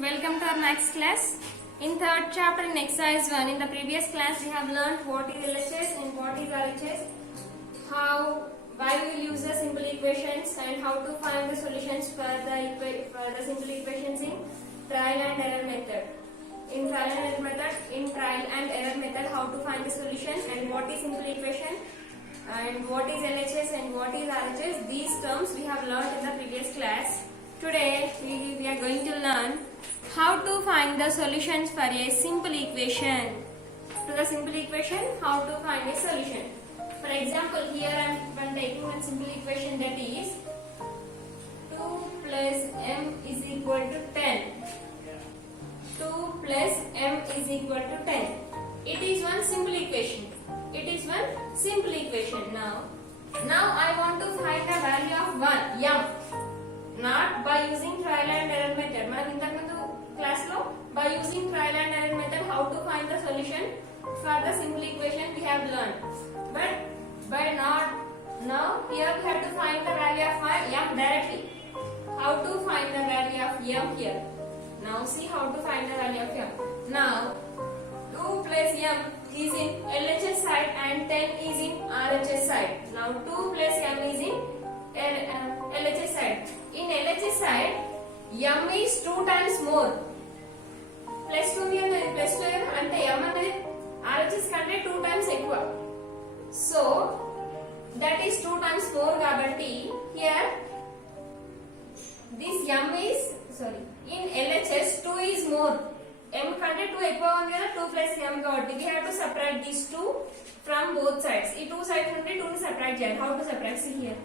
Welcome to our next class. In third chapter in exercise 1, in the previous class we have learned what is LHS and what is RHS, why we will use the simple equations and how to find the solutions for the simple equations in trial and error method. In trial and error method, how to find the solution and what is simple equation and what is LHS and what is RHS. These terms we have learned in the previous class. Today we are going to learn how to find the solutions for a simple equation. To the simple equation, how to find a solution. For example, here I am taking one simple equation, that is 2 plus m is equal to 10. 2 plus m is equal to 10. It is one simple equation. Now I want to find the value of 1, m. Not by using trial and error method. Man intaku class lo by using trial and error method how to find the solution for the simple equation we have learned. But by not now here we have to find the value of m directly. How to find the value of m here? Now see how to find the value of m. Now 2 plus m is in LHS side and 10 is in RHS side. Now 2 plus m is in LHS side. In LHS side, m is 2 times more. Plus 2 plus 2 ante m అనేది RHS కంటే 2 times ఎక్కువ. So that is 2 times more కాబట్టి here this m is in LHS 2 is more. m కంటే 2 ఎక్కువ ఉంది కదా, 2 plus m కాబట్టి we have to subtract these 2 from both sides. ఈ 2 sides నుండి 2 ని subtract చేయాలి. How to subtract? See here.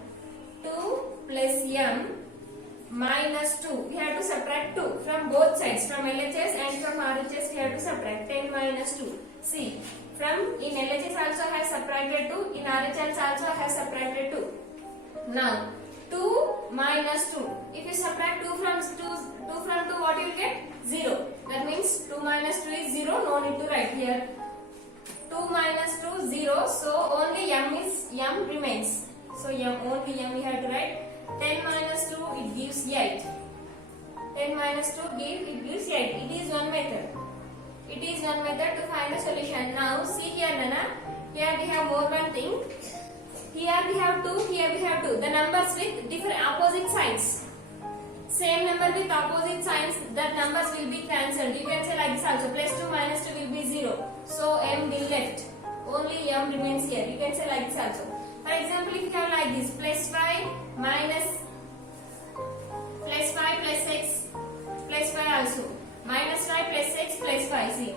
2 plus m minus 2. We have to subtract 2 from both sides. From LHS and from RHS we have to subtract 10 minus 2. See, from in LHS also I have subtracted 2. In RHS also I have subtracted 2. Now 2 minus 2. If you subtract 2 from 2, what you will get? 0. That means 2 minus 2 is 0. No need to write here. 2 minus 2 0. So only m remains. So only m we have to write. 10 minus 2 it gives 8. 10 minus 2 gives 8. It is one method. It is one method to find the solution. Now see here Nana. Here we have more one thing. Here we have 2. Here we have 2. The numbers with different opposite signs. Same number with opposite signs. That numbers will be cancelled. You can say like this also. Plus 2 minus 2 will be 0. So m will left. Only m remains here. You can say like this also. For example, if you have like this, plus 5 minus plus 5 plus 6 plus 5 also, minus 5 plus 6 plus 5. See,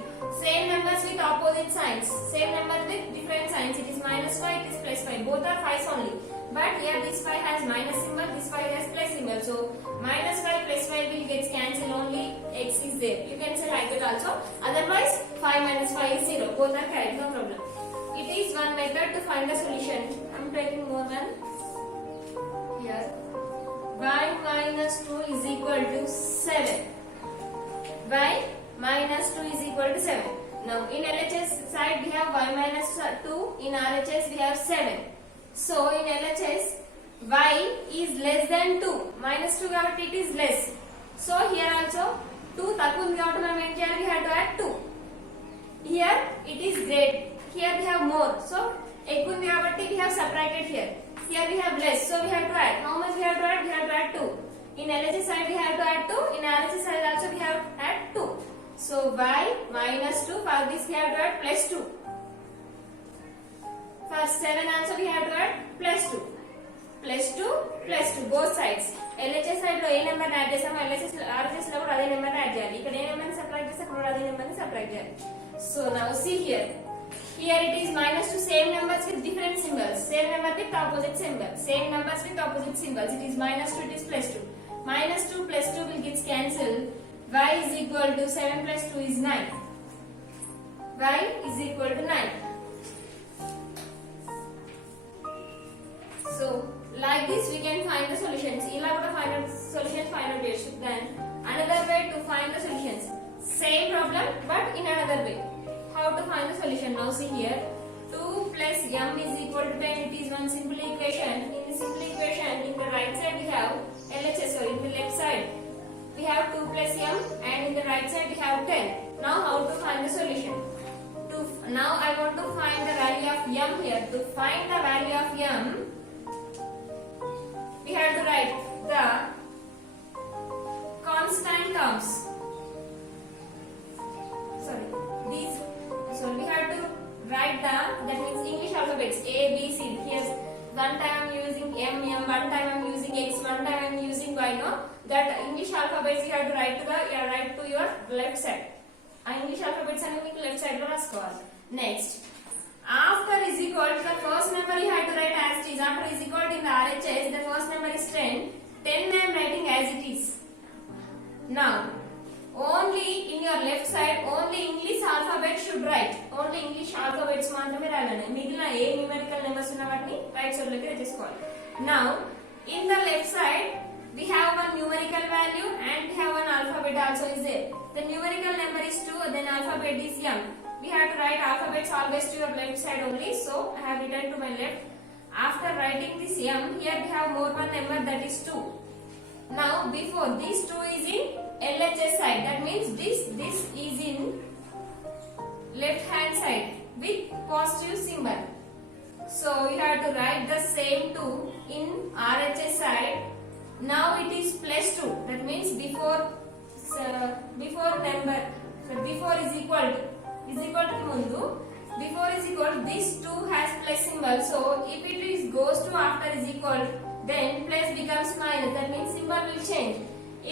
same numbers with opposite signs, same number with different signs. It is minus 5, it is plus 5. Both are 5s only. But here this 5 has minus symbol, this 5 has plus symbol. So minus 5 plus 5 will get cancelled, only x is there. You can say like that also. Otherwise 5 minus 5 is 0. Both are correct, no problem. It is one method to find the solution. I am taking more one. Here y minus 2 is equal to 7. Y minus 2 is equal to 7. Now in LHS side we have y minus 2. In RHS we have 7. So in LHS y is less than 2. Minus 2 కాబట్టి it is less. So here also 2 తక్కువ ఉంది కాబట్టి మనం ఏం చేయాలి? We have to add 2. Here it is great. Here we have more. So ఎక్కువ ఉంది కాబట్టి we have subtracted here. Here we have less. So we have to add. How much we have to add? We have to add 2. In LHS side we have to add 2. In RHS side also we have to add 2. So y minus 2. For this we have to add plus 2. For 7 also we have to add plus 2. Plus 2 plus 2 both sides. LHS side లో ఏ number add చేసామో RHS లో కూడా అదే number add చేయాలి. ఇక్కడ ఏ number ని subtract చేస్తే అక్కడ అదే నెంబర్ ని సబ్ట్రాక్ట్ చేయాలి. So now see here. Here it is minus 2, same numbers with different symbols. Same number with opposite symbol. Same numbers with opposite symbols. It is minus 2, it is plus 2. Minus 2 plus 2 will get cancelled. Y is equal to 7 plus 2 is 9. Y is equal to 9. So like this we can find the solutions. ఇలా కూడా solutions find out చేసి. Then another way to find the solutions. Same problem but in another way. How to find the solution? Now see here. 2 plus m is equal to 10. It is one simple equation. In the simple equation, in the right side we have LHS. So in the left side we have 2 plus m, and in the Now how to find the solution? Now I want to find the value of m here. To find the value of m, we have to write the constant terms. We have to write that means English alphabets A, B, C. Here one time I am using M, one time I am using X, one time I am using Y. No, that English alphabets you have to write to your left side. English alphabets are మీకు left side లో రాసుకోవాలి. Next, after is equal to the first number you have to write as it is. After is equal to in the RHS, the first number is 10. 10 I am writing as it is. Now, only in your left side, only English alphabet should write. Only English alphabets మాత్రమే రాయాలి. మిగిలిన ఏ numerical numbers ఉన్న వాటిని right side లోకి తెచ్చుకోవాలి. Now, in the left side, we have one numerical value and we have one alphabet also is there. The numerical number is 2, then alphabet is m. We have to write alphabets always to your left side only. So I have written to my left. After writing this m, here we have more one number that is 2. Now before this 2 is in LHS side. That means this is in left hand side with positive symbol. So you have to write the same 2 in RHS side. Now it is plus 2. That means before number, before is equal to mundu, before is equal, this 2 has plus symbol. So if it is goes to after is equal, then plus becomes minus. That means symbol will change.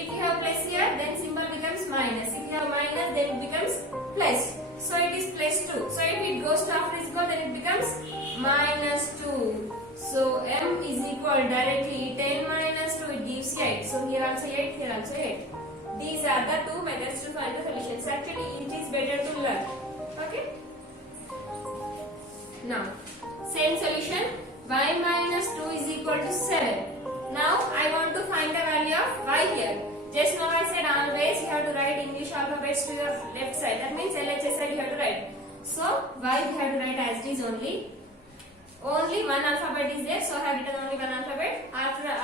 If you have plus here, then symbol becomes minus. If you have minus, then it becomes plus. So it is plus 2. So if it goes to after is equal, then it becomes minus 2. So m is equal directly 10 minus 2, it gives 8. So here also 8, here also 8. These are the two methods to find the solutions. Actually, it is better to learn. Okay. Now, same solution. Y minus 2 is equal to 7. Now, I want to find the value of y here. Just now I said always you have to write English alphabets to your left side. That means LHS side you have to write. So, y we have to write as it is only. Only one alphabet is there, so I have written only one alphabet.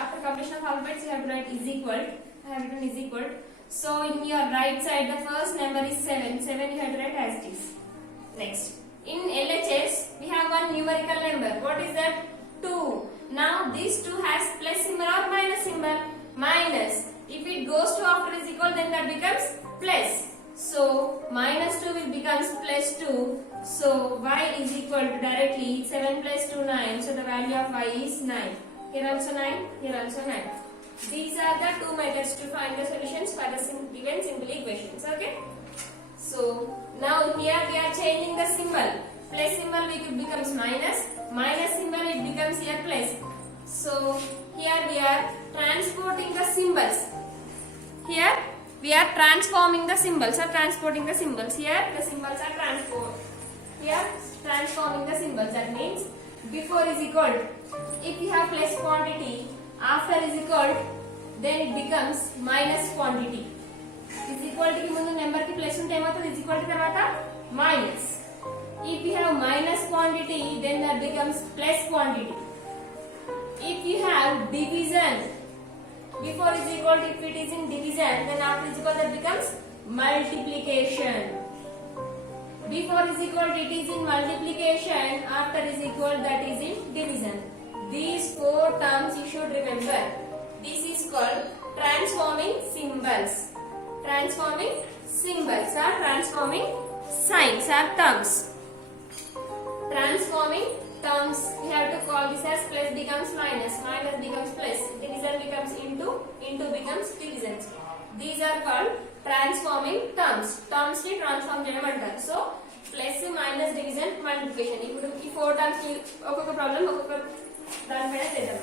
After completion of alphabets, you have to write is equal. I have written is equal. So in your right side, the first number is 7. 7 you have to write as it is. Next, in LHS, we have one numerical number. What is that? 2. Now this 2 has plus symbol or minus symbol? Minus. If it goes to after is equal, then that becomes plus. So minus 2 will becomes plus 2. So y is equal to directly 7 plus 2 9. So the value of y is 9. Here also 9. Here also 9. These are the two methods to find the solutions for the given simple equations. Okay. So now here we are changing the symbol. Plus symbol becomes minus. Minus symbol it becomes here plus. So here we are transporting the symbols. Here we are transforming the symbols or transporting the symbols. Here the symbols are here transforming the symbols. That means before is equal, if you have plus quantity, after is equal, then it becomes minus quantity. Is equal to ki mundu number ki plus unte emautadi is equal to tarvata minus. If you have minus quantity, then that becomes plus quantity. If you have division, before is equal to, if it is in division, then after is equal, that becomes multiplication. Before is equal to, it is in multiplication, after is equal, that is in division. These 4 terms you should remember. This is called transforming symbols. Transforming symbols or transforming signs or terms. Transforming terms, we have to call this as plus becomes minus, minus becomes plus, division becomes into becomes division. These are called transforming terms. Terms ni transform cheyam antaru. So plus, minus, division, multiplication. Ipudu ee 4 terms ki okoka problem okoka dani payina chedam.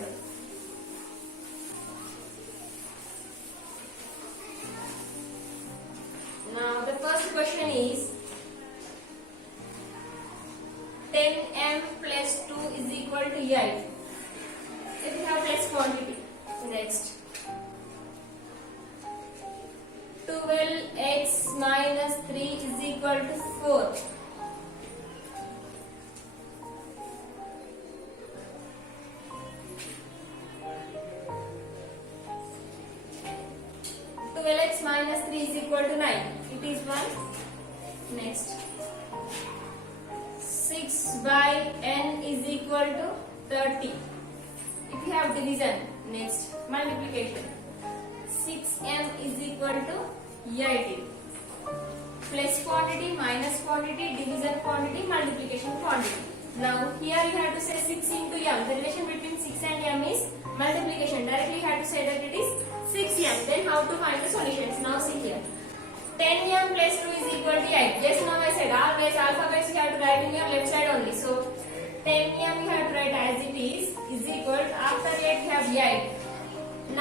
Now the first question is 10m plus 2 is equal to 8. If we have plus quantity. Next, 12x minus 3 is equal to 4. X minus 3 is equal to 9. It is 1. Next, 6 by n is equal to 30. If you have division, next multiplication. 6m is equal to 18. Plus quantity, minus quantity, division quantity, multiplication quantity. Now here you have to say 6 into m. The relation between 6 and m is multiplication. Directly you have to say that it is 6m. Then how to find the solutions? Now see here. 10m plus 2 is equal to 8. Just now I said always alphabets you have to write in your left side only. So 10m you have to write as it is equal to, after 8 you have 8.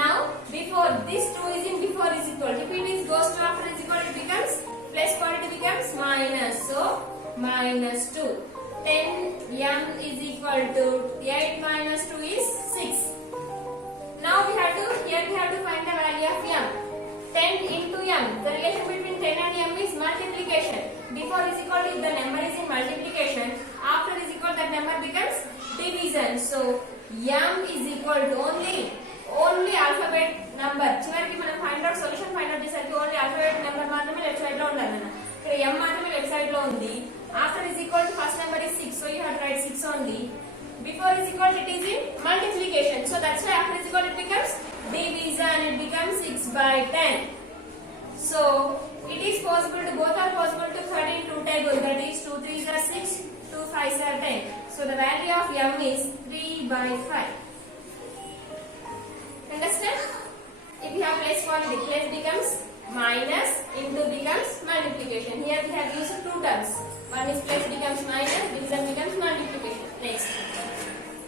Now before this 2 is in, before is equal. If it is goes to after is equal, it becomes plus quantity becomes minus. So minus 2. 10m is equal to 8 minus 2 is 6. Now we have to find the value of m. 10 into m. The relation between 10 and m is multiplication. Before is equal to, if the number is in multiplication, after is equal, that number becomes division. So m is equal to only alphabet number. చివరికి మనం find out solution find out చేసరికి only alphabet number మాత్రమే left side లో ఉండాలి అన్న. ఇక్కడ m మాత్రమే left side లో ఉంది. After is equal to first number is 6, so you have to write 6 only. Before is equal, it is in multiplication, so that's why after is equal it becomes division. It becomes 6 by 10. So it is possible to, both are possible to cut in two tables, that is 2 3s are 6, 2 5s are 10. So the value of m is 3 by 5. Understand? If you have place quantity, place becomes minus, into becomes multiplication. Here we have used two terms. One is place becomes minus, division becomes multiplication. Next,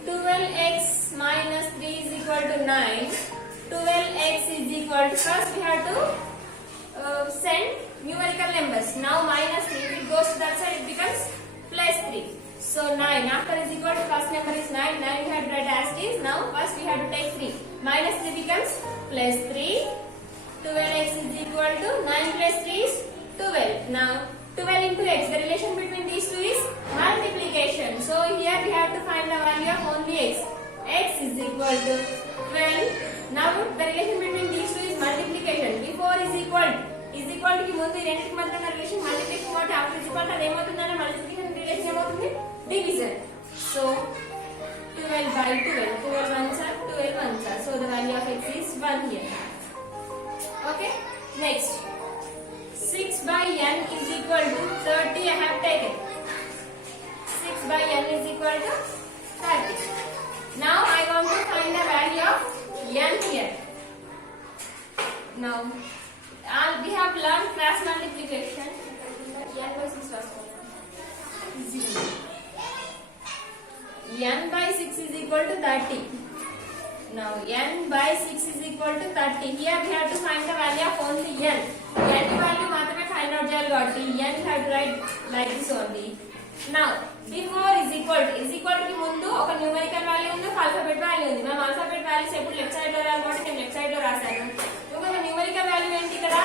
12x minus 3 is equal to 9. 12x is equal to, first we have to send numerical numbers. Now minus 3, if it goes to that side, it becomes plus 3. So 9, after is equal to first number is 9, 9 we have to write as it is. Now first we have to take 3. Minus 3 becomes plus 3. 12x is equal to 9 plus 3 is 12. Now 12 into x, the relation between these two is multiplication. So here we have to find the value of only x. X is equal to 12. Now the relation between these two is multiplication. Before is equal కి ముందు ఈ రెండింటికి మధ్య ఉన్న relation multiplication కాబట్టి after is equal to అది ఏమవుతుందంటే multiplication relation ఏమవుతుంది division. So 12 by 12, 12 ones are 12 ones are, so the value of x is 1 here. Okay, next, 6 by n is equal to 30. I have taken 6 by n is equal to 30. Now I want to find the value of n here. Now we have learned cross multiplication. N by 6 was 0. N by 6 is equal to 30. Now n by 6 is equal to 30. Here we have to find the value of only n. N value మాత్రమే find out చేయాలి కాబట్టి n have to write like this only. Now before is equal to కి ముందు ఒక numerical value ఉంది, ఒక alphabet value ఉంది. మనం ఆల్ఫాబెట్ వాల్యూస్ ఎప్పుడు లెఫ్ట్ సైడ్ లో రాయాలి కాబట్టి నేను లెఫ్ట్ సైడ్ లో రాశాను. ఇంకొక న్యూమరికల్ వాల్యూ ఏంటి ఇక్కడ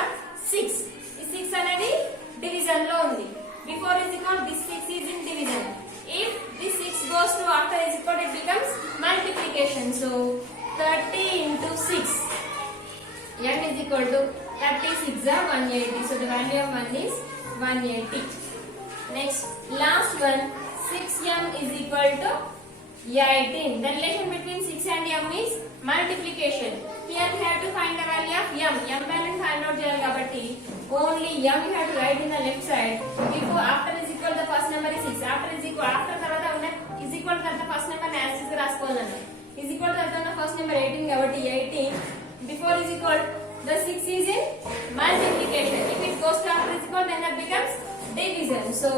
6. ఈ 6 అనేది డివిజన్ లో ఉంది. Before is equal, this 6 is in division. If this 6 goes to after is equal, it becomes multiplication. So 30 into 6. n is equal to 36 are 180. So the value of 1 is 180. Next, last one, 6m is equal to 18. The relation between 6 and m is multiplication. Here we have to find the value of m. M value find out చేయాలి కాబట్టి only m you have to write in the left side. Before after is equal, the first number is 6. After is equal, after తర్వాత ఉన్న is equal తర్వాత first number ని axis గా రాసుకోవాలన్న. is equal తర్వాత ఉన్న first number 18 కాబట్టి 18. Before is equal, the 6 is in multiplication. If it goes to after is equal, then that becomes division. So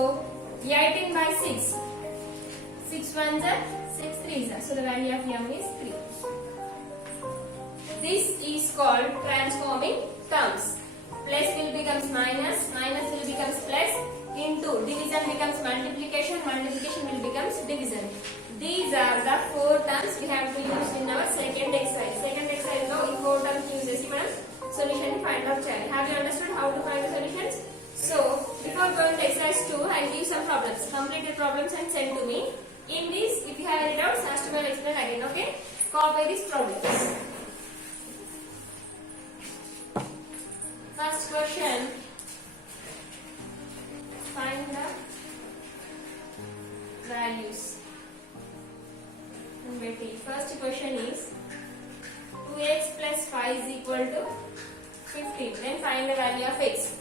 18 by 6. 6 ones are 6 3s are. So the value of m is 3. This is called transforming terms. Plus will becomes minus, minus will becomes plus, into division becomes multiplication, multiplication will becomes division. These are the 4 terms we have to use in our second exercise. Second exercise now in 4 terms uses మనం solution ని find out చేయాలి. Have you understood how to find the solutions? So before going to exercise 2, I'll give some problems. Complete the problems and send to me. In this, if you have any doubts, ask me, I'll explain again. Okay? Copy these problems. First question. to 15. Then find the value of x.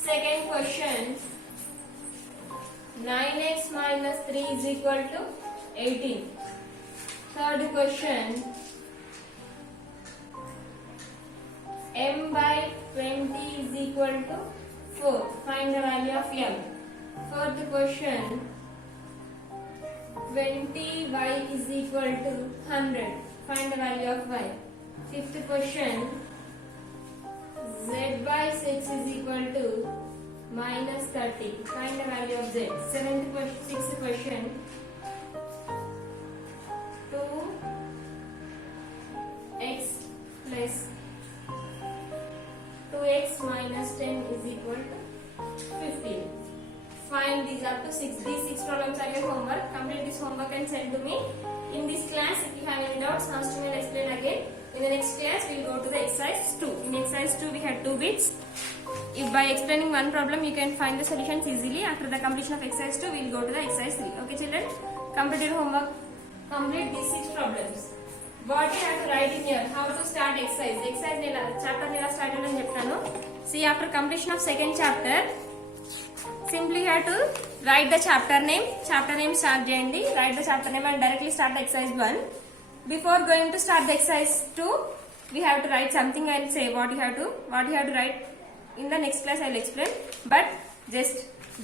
Second question, 9x minus 3 is equal to 18. Third question, m by 20 is equal to 4. Find the value of m. Fourth question, 20y is equal to 100. Find the value of y. Fifth question, z by 6 is equal to minus 30. Find the value of z. Sixth question, 2x minus 10 is equal to 15. Find these up to 6. These 6 problems are your homework. Complete this homework and send to me. In this class, if you have any doubts, ask me, I'll explain again. In the next class, we will go to the exercise 2. In exercise 2, we had 2 bits. If by explaining one problem, you can find the solutions easily. After the completion of exercise 2, we will go to the exercise 3. Okay, children? Complete your homework. Complete these 6 problems. What you have to write in here? How to start exercise? Exercise chapter nila started అని చెప్తాను. See, after completion of second chapter, simply you have to write the chapter name. Chapter name start చేయండి. Write the chapter name and directly start the exercise 1. Before going to start the exercise 2, we have to write something. I'll say what you have to write. In the next class, I'll explain. But just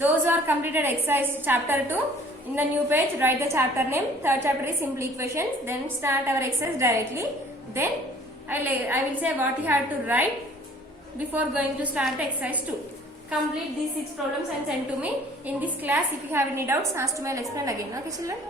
those who are completed exercise chapter 2, in the new page, write the chapter name. Third chapter is simple equations. Then start our exercise directly. Then I will say what you have to write before going to start the exercise 2. Complete these 6 problems and send to me. In this class, if you have any doubts, ask me, I'll explain again. Okay, children?